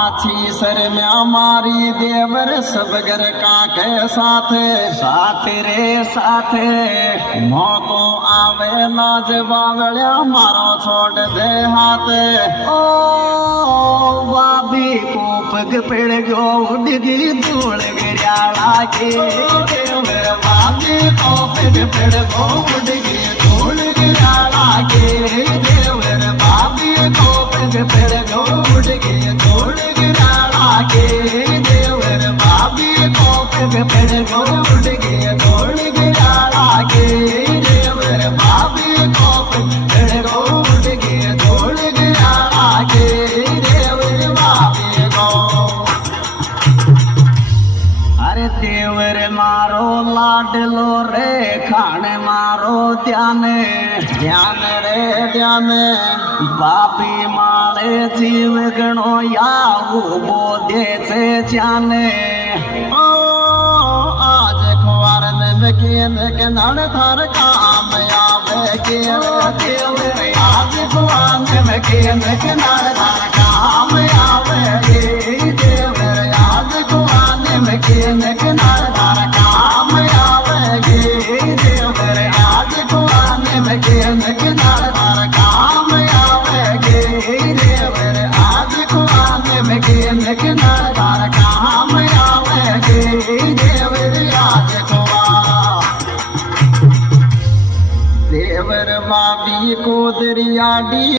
आछी सर में हमारी देवर सब घर का के साथ रे साथ मौको आवे नाज बावड़िया मारो छोड़ दे हाथ ओ बाबी को पग पेड़ गो उड़गी धूल गिरियाला के देवर बाबी को पग पेड़ गो उड़गी धूल गिरियाला के देवर बाबी को पग पेड़ गो उड़गी धूल गिरियाला के देवर बाबी को पग पेड़ गो उड़गी धूल गिरियाला के देवर बाबी को पग पेड़ गो उड़गी धूल गिरियाला के देवर बाबी को अरे देवर मारो लाडलो रे खाने मारो ध्यान ध्यान रे ध्यान बापी मारे जीव गणो याहू बोधे से जाने ओ आज खुआर में के नड़ थर काम आवे के देवर आज खुआर में के नड़ थर काम आवे के देवर आज खुआर में के नड़ थर काम आवे के देवर आज खुआर में के नड़ थर काम आवे के देवर आज खुआर में के नड़ थर काम आवे के देवर आज खुआर देवर बाबी को दरियाडी